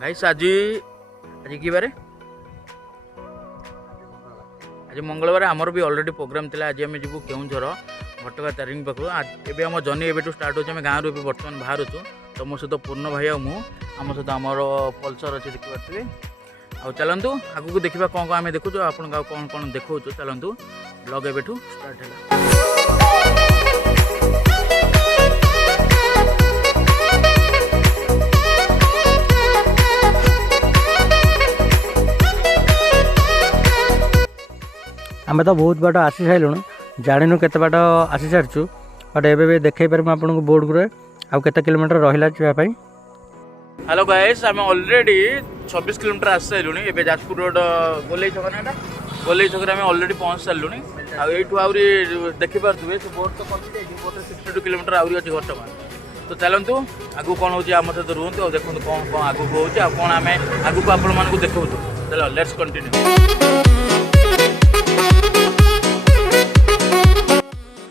Guys आज आज की बारे आज मंगलवार आमर भी ऑलरेडी प्रोग्राम थिला। आज आम जीवु केउंझर घटगा तारिणी पाखु। एबे हम जर्नी एबेटू स्टार्ट होचे। गाँव रू बर्तमान बाहर छु। तो मो सहित पूर्ण भाई आ मु आम सहित आमर पल्सर अच्छे देखी पारे। आ चलतु आगू देखा कौन कौन आम देखु आपन कौन कौन देखो। चलतु ब्लॉग एबेटू स्टार्ट है। आम तो बहुत बाट आसी सारूँ जानू के बाट आसी सारी बट एवं देखे पारे आपको बोर्ड गुरे आउ के किलोमीटर रहा जावाई। हेलो गाइस आम ऑलरेडी 26 किलोमीटर आसी सारूँ। ए जाजपुर रोड गोलई छक ना गोलई छक आम ऑलरेडी पहुँच सारूँ। आठू आहरी देखिपे से बोर्ड तो बोर्ड 62 किलोमीटर आहरी अच्छी घटगाँ। तो चलतु आगू कौन हो आम सहित रुहतु और देखो कौन कौन आगू हो कौन आम आगू आपण मानक देखो। चलो लेट्स कंटिन्यू।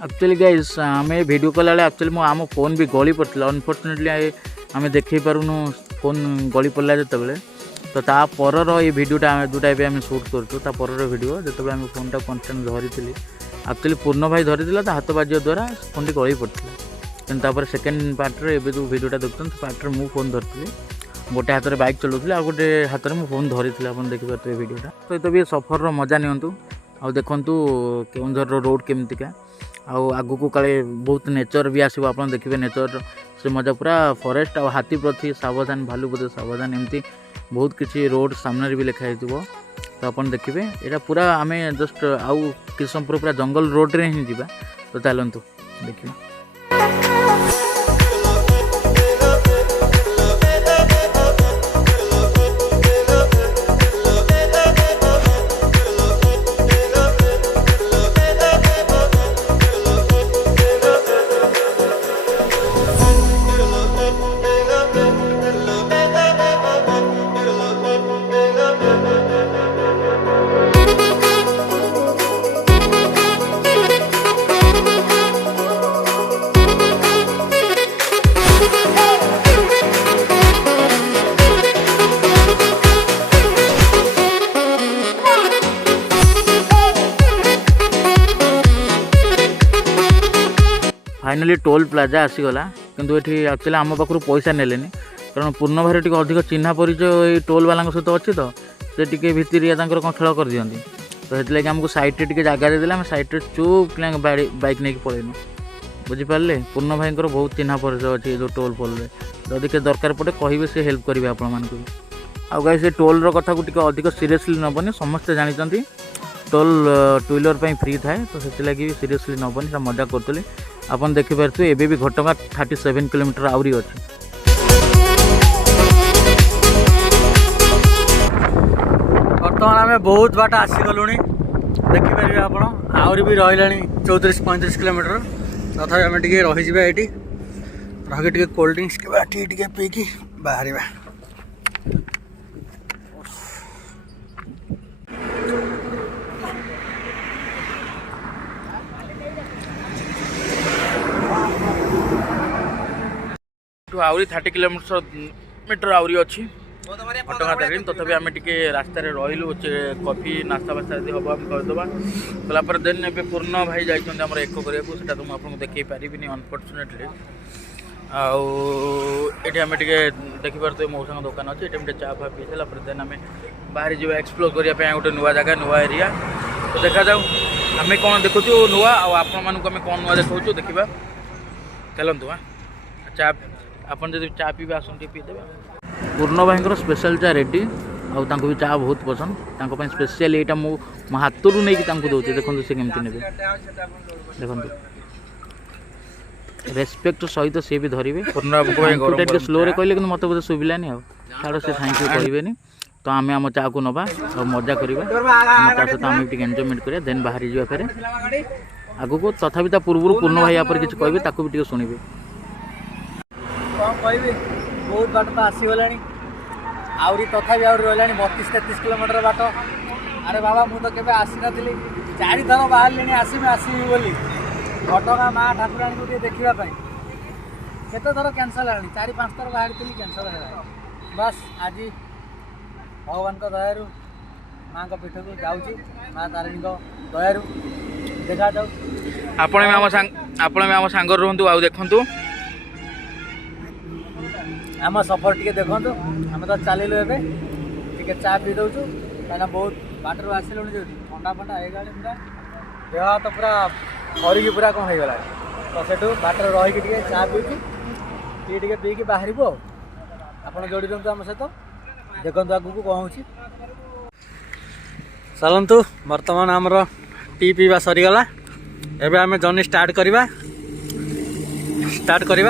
एक्चुअली गाइस आम वीडियो कला एक्चुअली मो आम फोन भी गली पड़ता। अनफॉर्चुनेटली आम देखे पारुनु फोन गली पड़ा जो। तो तापर ये वीडियोटा जोटा आम शूट कर वीडियो जो आम फोन टा कंटेंट धरी एक्चुअली पूर्ण भाई धरी तो हाथ बाजिया द्वारा फोन टी गली पड़ता। कि सेकेंड पार्ट्रे जो वीडियोटा देखते पार्ट्रे मु फोन धरी गोटे हाथ में बाइक चलाऊली आ गोटे हाथ में फोन धरी आप देखिपे वीडियोटा। तो ये भी सफर मजा नियंतु आ देखु केउंझर रोड केमतिका आगू को काले बहुत नेचर भी आसो। आप देखिए नेचर से मजा पूरा फॉरेस्ट और हाथी प्रति सावधान भालू प्रति सावधान एमती बहुत किसी रोड सामने भी लिखाई। तो आप देखिए यहाँ पूरा आम जस्ट आउ किस समय पूरा जंगल रोड रे ही जीवा। तो चलतु देखिए। फाइनाली टोल प्लाजा आसीगला किंतु ये एक्चुअली आम पाखु पैसा नेले कारण पूर्ण भाई टी अधिक चिन्हा परिचय टोल वाला सहित अच्छी। तो से टी भितरिया कौन खेल कर दिखती। तो से आमको सैड्रे टी जगह देदेले आम सैड्रे चुप बैक नहीं पलैनु। बुझिपारे पूर्ण भाई बहुत चिन्हा परिचय अच्छी जो टोल पोल जदि के दरकार पड़े कहे से हेल्प करेंगे आपण मानक। आउ गाइस से टोल कथा को टी अधिक सीरियसली नबनी। समस्ते जानते टोल टू व्हीलर फ्री थाए। तो से सीरियसली नबनी मजा करूँ। आपन देखिपे एबे भी घटगाँ 37 किलोमीटर आहरी अच्छी। बर्तमान आम बहुत बाट आसीगलु देखिपारे आप आहरी भी रहा 34-35 किलोमीटर। तथा आम टे रहीजा ये रही कोल्ड ड्रिंक्स के पीकी बाहर। आहरी 30 किलोमीटर आहरी अच्छी घटगाँ तारिणी। तथापि आम टे रास्त रही कॉफी नास्ता बास्ता यदि हम आम करदे कलापर देन ए पूर्ण भाई जाइए आम एक करने तो मुझे देखी पारि अनफॉर्चुनेटली। आठ आम टे देखिपे मौसा दुकान अच्छे ये चा फा पी सारापर देन आम बाहर जावा एक्सप्लोर करने गोटे नुआ जगह नुआ एरिया। तो देखा जाऊ आम कौन देखु नुआ आपण मानक आम कौन नुआ देखा देखा। चलतु हाँ चा आपन जब चा पीबे आसते पीदे। पूर्ण भाई स्पेशल चा रेडी आउ भी चा बहुत पसंद। स्पेशल यहाँ मो हाथ रू नहीं दूसरी देखो सी केमती ने देखो रेस्पेक्ट सहित सी भी धरवे। पूर्ण स्लो कहले कि मत बोधे शुभिलानी छाड़ से थैंक यू कहे। तो आम आम चा को नवा और मजा करवा चा सहित आम एंजॉयमेंट करिया देन बाहरी जावा फेर आगु को। तथापि पूर्व पूर्ण भाई आप किसी कहे भी शुणवे। कौन कह बहुत बाट तो आसीगला आहरी तथा रहा 32-33 किलोमीटर बाट। अरे बाबा मुझे केवे आसी नी 4 थर बाहर आसमी बोली घटगाँ माँ ठाकुराणी को देखा केते थर कैंसल है 4-5 थर बाहरी कैंसल है। बस आज भगवान दयारू माँ पीठ को जाऊँ माँ तारिणी दयारू देखा जाऊ आपण में आम सांगर रुहतु आउ देखु आम सफर टे देखु आम तो चलू ए चा पी दौचु कहीं बहुत बाटर आसलु जो ठंडा फंडा हो पूरा देह हाथ पूरा हरिकी पूरा कौन हो गला तो सेठू बाटर रहीकि चा पीचु टी पीकि बाहर आप जोड़ी दिखाँ आम सहित देखु आगू कौन हो चलतु बर्तमान आमर टी पीवा सरीगला एबे आम जर्नी स्टार्ट करवा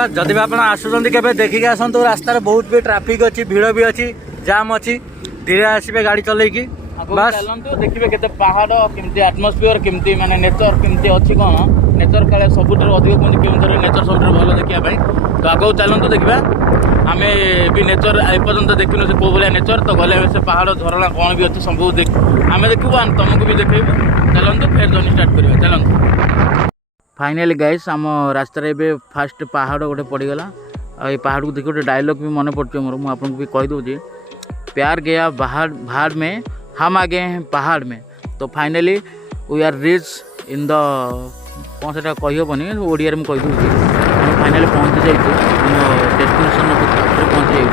जदि भी आप आसुँच के देखिए आसतु रास्तार बहुत भी ट्राफिक अच्छी भीड़ भी अच्छी जाम अच्छी धीरे आसबे गाड़ी चलैकी बस देखिए केते पहाड़ केमती आटमोस्फियर केमती माने नेचर केमती अच्छी कौन नेचर काले सबुठु अधिक कहते केउंझर नेचर सबुठु भल देखिया भाई तो आगो चलतु देखा आम भी नेचर एपर्यंत देखिनु से कौ भाया नेचर तो गले से पहाड़ झरना कौन भी अच्छी सब आम देखू तुमको भी देखू चलतु फिर जर्नी स्टार्ट करवा चलतु फाइनाली गाइस आम रास्तार ए फास्ट पहाड़ गोटे पड़गला ये पहाड़ को देखिए गोटे डायलॉग भी मन पड़े मोर मुझे आपको भी कहीदे प्यार गया पहाड़ में हम आ गए हैं पहाड़ में तो finally we are reach in the कौन से कहीहबनी ओडिया में कहीदे फाइनाली पहुँची जाइए डेस्टिनेशन पाखे पहुँची जाइए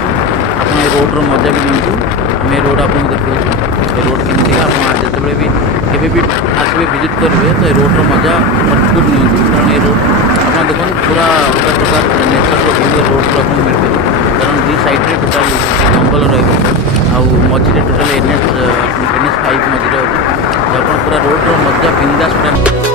आप रोड्र मजा भी नियंतु आम रोड आपको देखिए रोड केमती आप जिते भी केवे भी आसबे विजिट करेंगे तो ये रोड्र मजा भरपूर नियंतु कारण ये रोड आप देखो पूरा अलग प्रकार नेचर व्यू रोड आपको मिलते कारण दी साइड्रे टोटाल जंगल रझे टोटाल NH 5 मझे आप पूरा रोड्र मजा बिंदास पूरा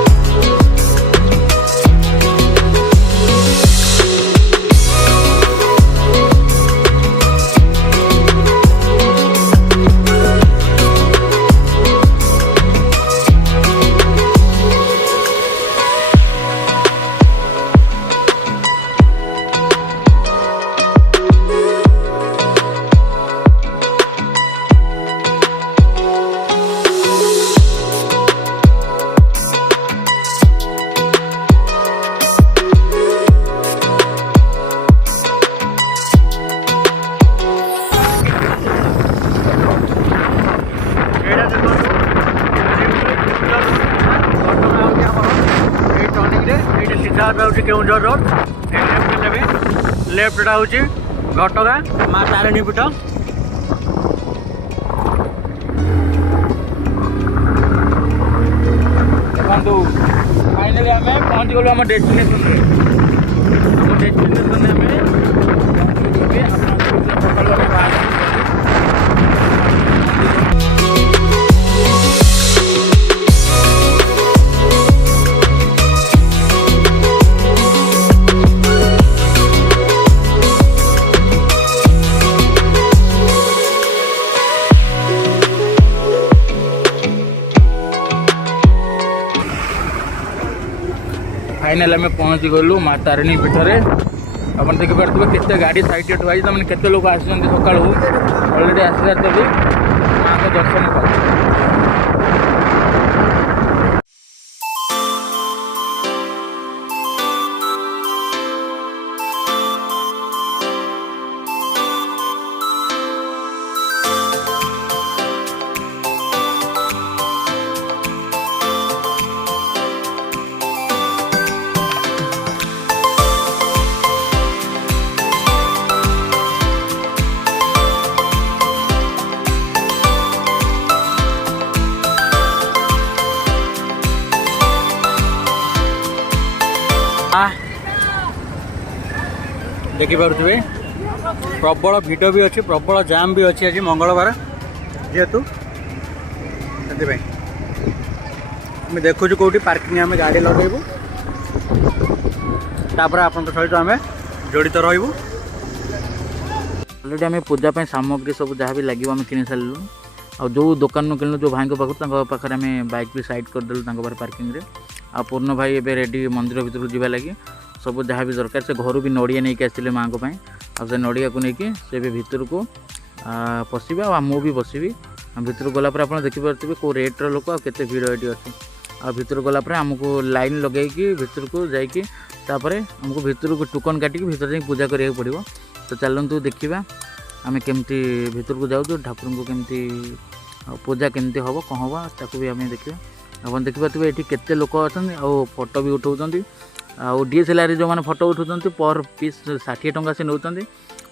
केउंझर रोड लेफ्ट हूँ घटगाँ माँ तारिणी पीठ देखो फाइनाली आम पहुँची गलु आम डेस्टिनेशन फाइनाल आम पहुँची गलु माँ तारिणी पीठरे आप देखिपे केते गाड़ी साइड ठुआई मैंने केते लोग आस सका अलरेडी आसला तो भी माँ को दर्शन कर देखिपे प्रबल भिड़ भी अच्छी प्रबल जाम भी अच्छी आज मंगलवार जेहेतु से देखु कौटी पार्किंग आम गाड़ी लगेबू तापर आप सहित आम जड़ित रही अलरेडी आम पूजा सामग्री सब जहाँ भी लगे आम कि सारू आ जो दुकान किणु जो भाई पाखे आम बाइक भी साइड करदेलु पार्किंग रे आ पूर्ण भाई एबे रेडी मंदिर भीतर जावा लगी सब जहाँ भी दरकार से घर भी नड़िया नहीं आसते माँ को से नड़िया को लेकिन से भीतर को पशिबे मु भी बसबी भीतर गलापर आप देखिपे कौ रेट्र लोक आते भीड़ ये अच्छी आ भीतर गलापर आमको लाइन लगे भीतर को जापर आमको भीतर को टोकन काटिक भीतर जा पूजा करा पड़ो तो चलतु देखा आम केमती भितर को जाऊँ ठाकुर को केमती पूजा केमती हम कौन हम ताकू भी आम देखा आप देखिपे ये केते लोक अच्छा फोटो भी उठाऊँ DSLR जो मैंने फोटो उठाऊँ पर पीस 60 टंका से नौ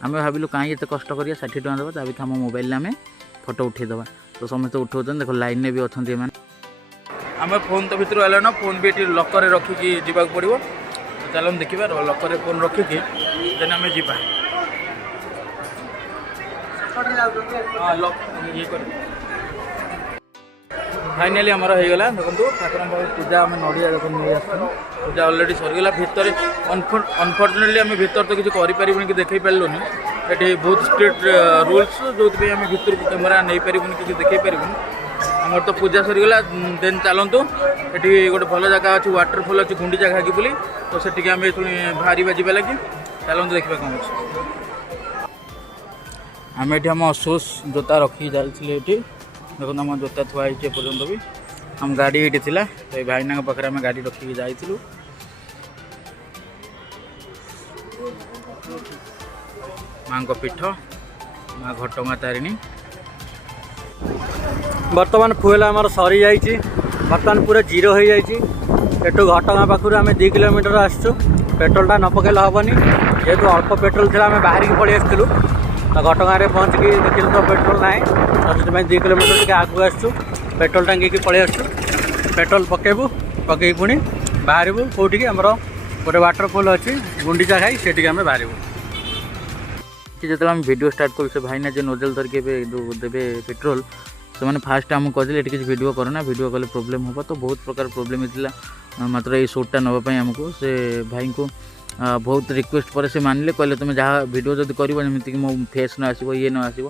आम भाविलु कहीं एत कष्ट करिया 60 टंका देवा ताकि आम मोबाइल आम फोटो उठेदेवा तो समस्त उठाऊँ देख लाइन में भी अच्छा मैंने आम फोन तो भितर आल ना फोन भी ये लकर रखिकी जावाक पड़ो तो चलो देखा लकर फोन रखिकी देन आम जा ये फाइनाली आमर होगा देखो ठाकुर पूजा आम नड़िया देख नहीं आसू पूजा अलरेडी सरीगला भितर अनफर्चुनेटली आम भितर तो किसी करें कि देखे पार्लुनि ये बहुत स्ट्रिक्ट रूल्स जो आम भितर कैमेरा नहीं पारूनी किसी देखे पारूनी आमर तो पूजा सरीगला देन चलतु ये गोटे भल जगह अच्छी वाटरफॉल अच्छी गुंडीचा घागी बोली तो से आम बाहर जावा लगे चलतु देखा कौन अच्छे आम ये आम शूज जोता रखी जाइए ये देखो आम जोता थुआई पर्यटन भी आम गाड़ी ये थी तो ये भाईना पाखे आम गाड़ी रखिकी जाइलु माँ पीठ माँ घटगाँ तारिणी बर्तमान फुएल आमर सरी जाइए बर्तमान पूरा जीरो हो जाइए एटू घटगाँ पाखु आम 2 किलोमीटर आसचु पेट्रोलटा न पकेल हेनी जेहेतु अल्प पेट्रोल थी आम बाहर की पलि आसलु तो घटगाँ पहुँचिकी देखिलु तो पेट्रोल ना तो से 2 किलोमीटर आगू आसचु पेट्रोल टांगी पलि आसचु पेट्रोल पकेबू पकई पुणी बाहरबू कौटी आमर गोटे वाटरफॉल अच्छी गुंडीचा खाई से आम बाहर जो आम वीडियो स्टार्ट करूँ से भाईना जो नोजल धरिके देवे पेट्रोल से मैंने फास्ट आमको कहते ये किसी वीडियो करना वीडियो कले प्रोब्लेम होगा तो बहुत प्रकार प्रोब्लेम होता मात्र ये शूटा नापी आमको से भाई को बहुत रिक्वेस्ट पर से मानिले कहले तुम जहाँ वीडियो जब कर जमीक मो फेस न आसो ये न आसो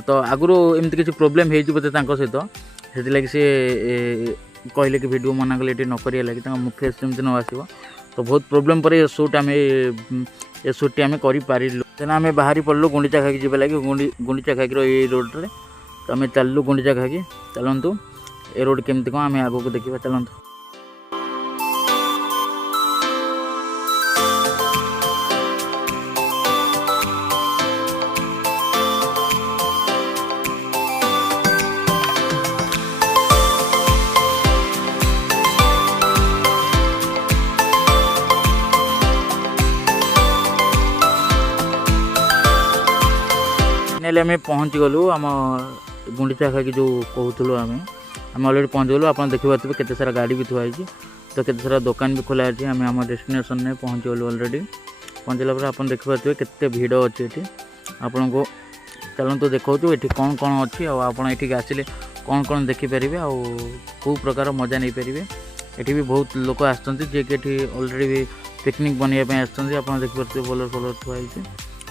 तो आगुरी एमती किसी प्रोब्लेम हो सहित से लगे सी कहले कि वीडियो मना कले ये नक लगे फेस जमी न आसो तो बहुत प्रोब्लेम पर ये शूट आम ये शूट आम करूँ तेना आम बाहरी पड़लु गुंडीचा खाई जावा लगे गुंडीचा खाई ये रोड्रे तो आम चलू गुंडीचा खाई चलतु ए रोड केमती कौन आम आगे देखा चलतु फाइनाली आम पहुँची गलु आम गुंडीचा खाई जो कहूँ आम अलरेडी पहुँच गलु आप देखिए केते सारा गाड़ी भी थुआई तो केते सारा दुकान भी खोला है आम आम डेस्टिनेशन में पहुँच गलु अलरेडी पहुँचला पर आप देखिए केते भीड़ अच्छी ये आपन को चलतु देखो ये कौन कौन अच्छी आप आसिले कौन कौन देखिपारे आउ प्रकार मजा नहीं पारे ये भी बहुत लोक आसके अलरेडी भी पिकनिक बनवाई आसते आप देखिए बोलर फोलर थुआई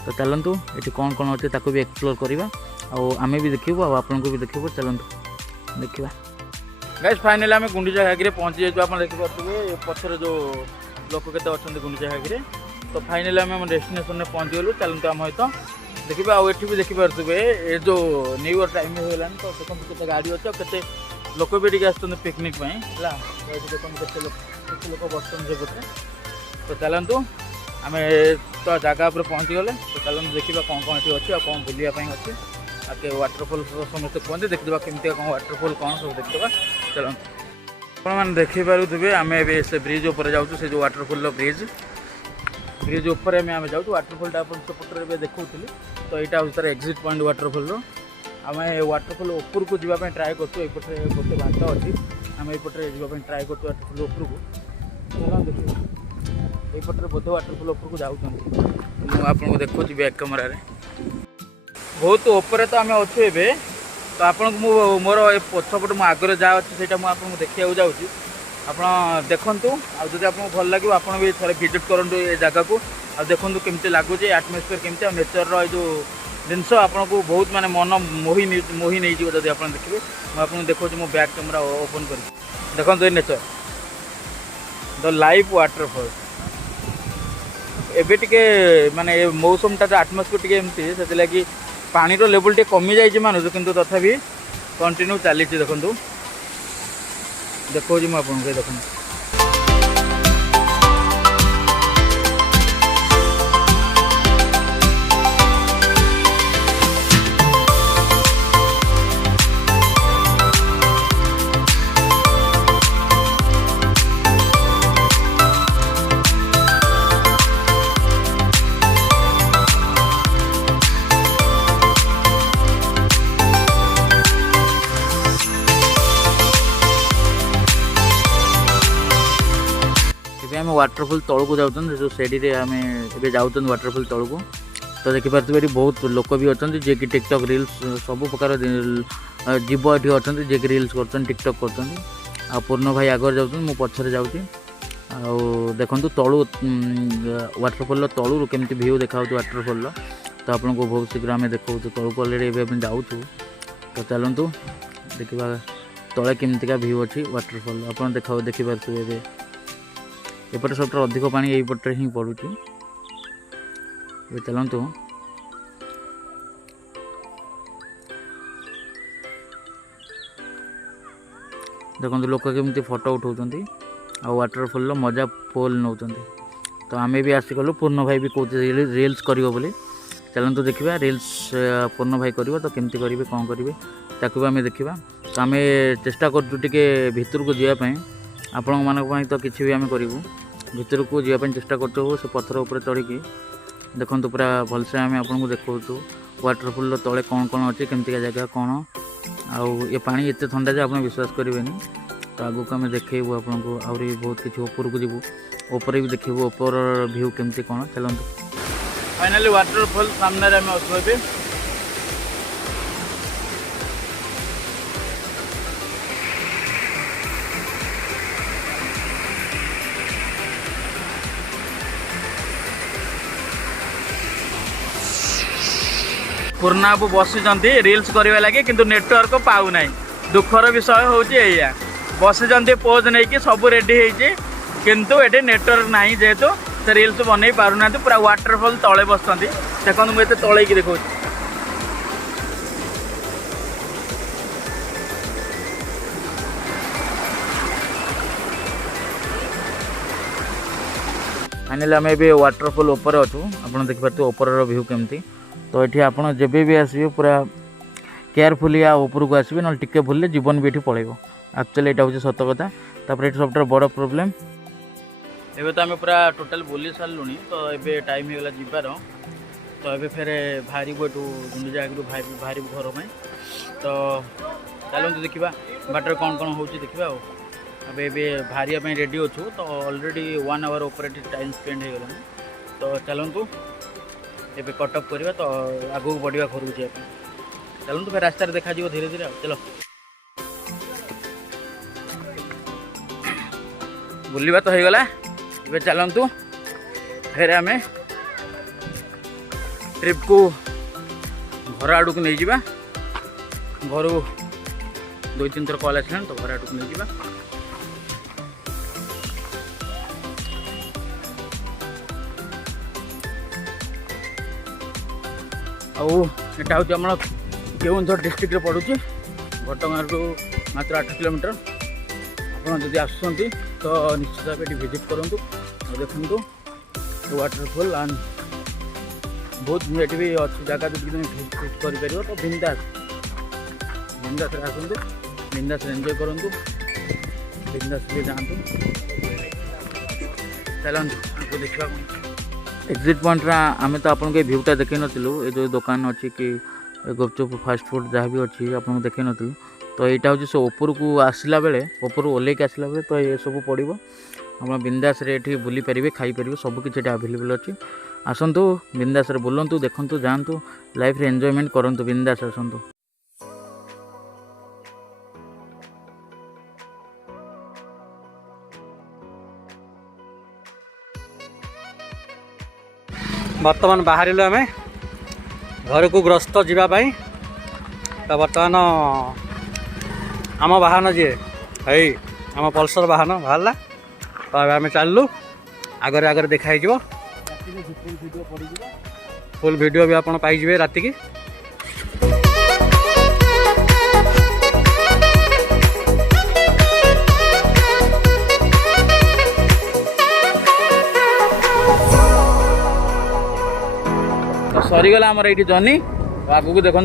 तो चलतु ये कौन कौन अच्छे ताको भी एक्सप्लोर करवा आम भी देखू आपन को भी देखो चलतु देखा गाइस फाइनली आम गुंडीचा घागी पहुँची जाइए आप देखिए पछर जो लोक के अच्छा गुंडीचा घागी तो फाइनली आम डेस्टिनेशन में पहुँची गलु चलतु आम सहित देखिए आठ भी देखिपे ये जो न्यू ईयर टाइम होगा तो देखो केते गाड़ी अच्छे केते लोक भी टे आसते पिकनिक है देखो केते लोक बसते सेपटे तो चलतु आम तो जगह पर पहुँची गले तो चलते देखा कौन कौन ये अच्छे कौन बुलायापी अच्छे आगे वाटरफॉल समस्त कहते देखीदा केमती कौन वाटरफॉल कौन सब देखा चलते आप देखिपे आम ए से ब्रिज उपर जाऊँ से जो वाटरफॉल ब्रिज उपर आम जाऊँ वाटरफॉलटा आप सेपटे देखा तो यहाँ हूँ तार एक्जिट पॉइंट वाटरफॉल आम वाटरफॉल उपर को जावाई ट्राए करते गोटे बाट अच्छी आम एपटे जावाई ट्राए कर वाटरफॉल उपर को देखिए यपटे बोधे वाटरफॉल उपर को जाऊँ आपको देखो बैक कैमेरा बहुत ऊपर तो आम अच्छे ए तो आपको मोर पछपट मो आगे जहाँ अच्छे से आपको देखा जाऊँगी आप देखूँ आदि आपको भल लगे आप भी थे विजिट करूँ ये जगह को आ देखूँ केमती लगुच आटमोस्फियर केमती नेचर जो जिनस आपको बहुत माने मन मोही नहीं जब आप देखिए मुझे देखो मो बैक कैमेरा ओपन कर देखो ये नेचर द लाइव वाटरफॉल एबे टिके माने मौसमटा जो आटमोस्फियर टिके एमती से लगी पानी रो लेवल टे कमी जाइए मानुष किंतु तथापि कंटिन्यू चली देखूँ देखो जी मुझे देखूँ वाटरफॉल तौक जाऊँ जो सेडी आम ए जाऊँ वाटरफॉल तौक तो देखिपे ये बहुत लोक भी अच्छा जे कि टिकटॉक रील्स सब प्रकार जीव ये अच्छा जे कि रील्स कर टिकटॉक कर पूर्ण भाई आगे जाऊँ मु पछरे जाऊँगी देखु तलू वाटरफॉल तलू केमती व्यू देखा वाटरफॉल तो आपको बहुत शीघ्र आम देखा तौक अलरेडी जाऊँ तो चलतु देखा तले केमतिका व्यू अच्छी वाटरफॉल आप देखा देखिपे एपटे सब अधिक पानी यहीपटे ही पड़ू चलतु देखो लोक केमती फोटो उठाऊँ आ वाटरफॉल मजा फुल नौ तो आम भी आसिगलु पूर्ण भाई भी कहते रील्स करिवो बोली चलतु देखा रील्स पूर्ण भाई कर तो केमती करेंगे कौन करेंगे ताकू भी आम देखा तो आम चेष्टा कर भितर को जावाई आपण मान तो किसी भी आम करूँ भितर को जावाई चेष्टा कर से पत्थर उपर चढ़ी देखो पूरा भलसे आम आपको देखा वाटरफॉल तले कौन कौन अच्छे केमतिका जगह कौन आउ ये पानी एत ठंडा जे आप विश्वास करेंगे तो आगू को आम देखू आपको आहरी बहुत किसी ऊपर को जीवु ऊपर भी देखू ऊपर व्यू केमती कौन चलते फाइनाली वाटरफॉल सामने आम अच्छे पूर्णा बाबू बसिंट रील्स करने लगे किंतु नेटवर्क पाऊ ना दुखर विषय हूँ बसिंट पोज नहीं कि सब रेडी होती किंतु ये नेटवर्क ना जेहेतु से रील्स बन पारना पूरा वाटरफॉल तले बस देखो मुझे तले की देखा फाइनली आम ए वाटरफॉल ऊपर अच्छू आप देखिपे ऊपर व्यू केमती तो ये आप जब भी आसवे पूरा केयरफुली ऊपर को आसवे ना टिके भूल जीवन भी ये पड़ेगा एक्चुअली यहाँ हूँ सत कथा तापर ये सब बड़ प्रोब्लेम एबे तो आम पूरा टोटाल बुली सारूँ तो ये टाइम होगा जीवार तो ये फिर बाहर ये गुंडीजा बाहर घर में तो चलते देखा बाटर कौन कौन हो देखा अब बाहर रेडी अच्छू तो ऑलरेडी 1 आवर ऊपर टाइम स्पेंड हो गला तो चलतु ए कटअप करवा तो आगू बढ़िया घर को जाए चलते फिर रास्तार देखा धीरे धीरे चलो बुलवा तो हो गला ए चलतु फिर आम ट्रिप को घर आड़ को नहीं जावा घर 2-3 थर कॉल आसान तो घर आड़ को नहीं जावा आटा हूँ आम केवुंझर डिस्ट्रिक्ट पड़ू घटगाँ रू मात्र 8 किलोमीटर आप आसुँच तो निश्चित भाव ये विजिट करूँ देखूँ वाटरफॉल एंड बहुत ये भी अच्छी जगह जो तुम विजिट कर तो बिंदास आसतु बिंदास एंजॉय करूँ बिंदास भी जातु चलते देखा एक्जिट पॉइंट आम तो आपको ये भ्यूटा देखे नु ये जो दुकान अच्छी कि गुपचुप फास्ट फूड जहाँ भी अच्छी आपको देखे नु तो यहाँ हूँ से ऊपर को आसला बेले ऊपर ओल्ल के आसला बेले तो ये सब पड़ो आप बिंदास ये बुली पारे खाई पारे सब किसी आवेलेबल अच्छी आसतु बिंदास बुलतु देखु जातु लाइफ रे एंजॉयमेंट करूँ बिंदास आसतु बर्तमान बाहर आम घर को ग्रस्त जावाई तो बर्तमान आम वाहन जी है आम पल्सर वाहन बाहर तो आम चलू आगे आगे देखा फुल वीडियो भी आप पाइबे राति की सरीगला आमर ये जर्नी आगू देखु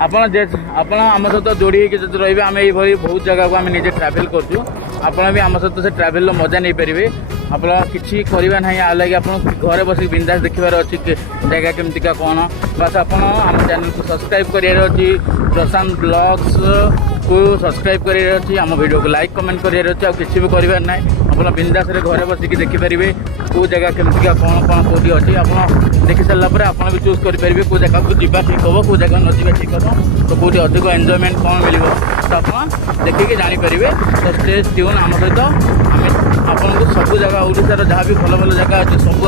आपण आम सहित जोड़ी होकर रही आम ये बहुत जगह को आम निजे ट्रावेल करूँ आपण भी आम सहित से ट्रावेल मजा नहीं पारे आप किसी करवा ना आ लगे आप घरे बस बिंदास देखार अच्छी जगह केमतिका कौन बस आप आम चैनल को सब्सक्राइब करार अच्छी प्रशांत ब्लॉग्स को सब्सक्राइब करार अच्छी आम वीडियो को लाइक कमेंट करार अच्छी किसी भी करार ना ଆପଣ ବିନ୍ଦାସରେ ଘରେ ବସିକି ଦେଖିପାରିବେ କେଉଁ ଜାଗା କେମିତିକା କ'ଣ କ'ଣ କେଉଁଠି ଅଛି। ଆପଣ ଦେଖି ସାରିଲା ପରେ ଆପଣ ବି ଚୁଜ୍ କରିପାରିବେ କେଉଁ ଜାଗାକୁ ଯିବା ଠିକ୍ ହେବ, କେଉଁ ଜାଗା ନ ଯିବା ଠିକ୍ ହେବ, ତ କେଉଁଠି ଅଧିକ ଏନ୍ଜୟମେଣ୍ଟ କ'ଣ ମିଳିବ ତ ଆପଣ ଦେଖିକି ଜାଣିପାରିବେ। ତ ଷ୍ଟେ ଟ୍ୟୁନ୍ ଆମ ସହିତ, ଆମେ ଆପଣଙ୍କୁ ସବୁ ଜାଗା ଓଡ଼ିଶାର ଯାହା ବି ଭଲ ଭଲ ଜାଗା ଅଛି ସବୁ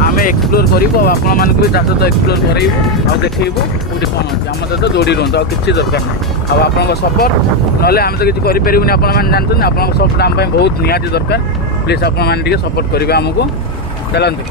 ଆମେ ଏକ୍ସପ୍ଲୋର୍ କରିବୁ ଆଉ ଆପଣମାନଙ୍କୁ ବି ତା ସହିତ ଏକ୍ସପ୍ଲୋର୍ କରାଇବୁ ଆଉ ଦେଖେଇବୁ କେଉଁଠି କ'ଣ ଅଛି। ଆମ ସହିତ ଯୋଡ଼ି ରୁହନ୍ତୁ, ଆଉ କିଛି ଦରକାର ନାହିଁ। ଆଉ ଆପଣଙ୍କ ସପୋର୍ଟ ନହେଲେ ଆମେ ତ କିଛି କରିପାରିବୁନି, ଆପଣମାନେ ଜାଣିଛନ୍ତି। ଆପଣଙ୍କ ସପୋର୍ଟ ଆମ ପାଇଁ ବହୁତ ନିହାତି ଦରକାର। ପ୍ଲିଜ୍ ଆପଣମାନେ ଟିକେ ସପୋର୍ଟ କରିବେ ଆମକୁ। ଚାଲନ୍ତୁ।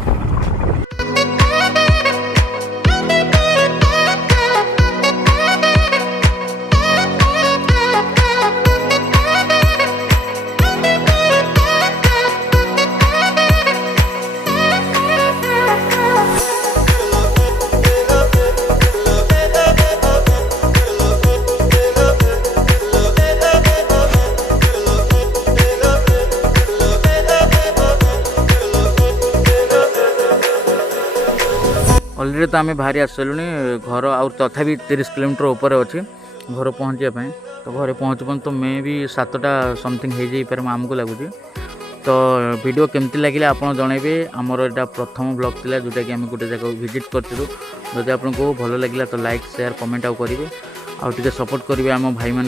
अलरेडी तो आम बाहरी आसलु घर आउ तथापि 30 किलोमीटर ऊपर अच्छे घर पहुँचापी। तो घर पहुँचु तो मे भी 7टा समथिंग हो जाए आमको लगुच। तो वीडियो केमती लगे आप जनइबे। आमर यहाँ प्रथम ब्लॉग थिला जोटा कि आम गोटे जगह विजिट करूँ। जदि आपको भल लगे तो लाइक शेयर कमेंट आउ करेंगे आउ टे सपोर्ट करेंगे। आम भाई मान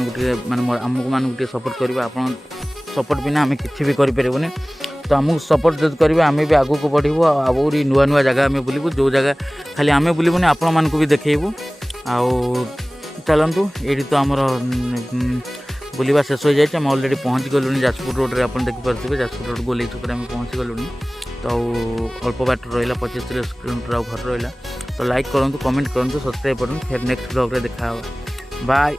माने आमको मानक सपोर्ट करेंगे। आप सपोर्ट बिना आम कि भी करें। तो आमको सपोर्ट जब करेंगे आम भी आगू को बढ़ू आहुरी नुआ नुआ जगह आम बुलू। जो जगह खाली आम बुलूनी आपण मानक भी देखू। आउ चलतु ये तो आमर बुलवा शेष हो जाए। अलरेडी पहुँच गलुँ जाजपुर रोड रे। आप देखिपे जाजपुर रोड गोली छक आम पहुँच गलुँ। तो अल्प बाट रहा 25-30 किलोमीटर आ घर रहा। तो लाइक करूँ, कमेंट करूँ, सब्सक्राइब करूँ। फिर नेक्स्ट ब्लॉग रे देखा। बाय।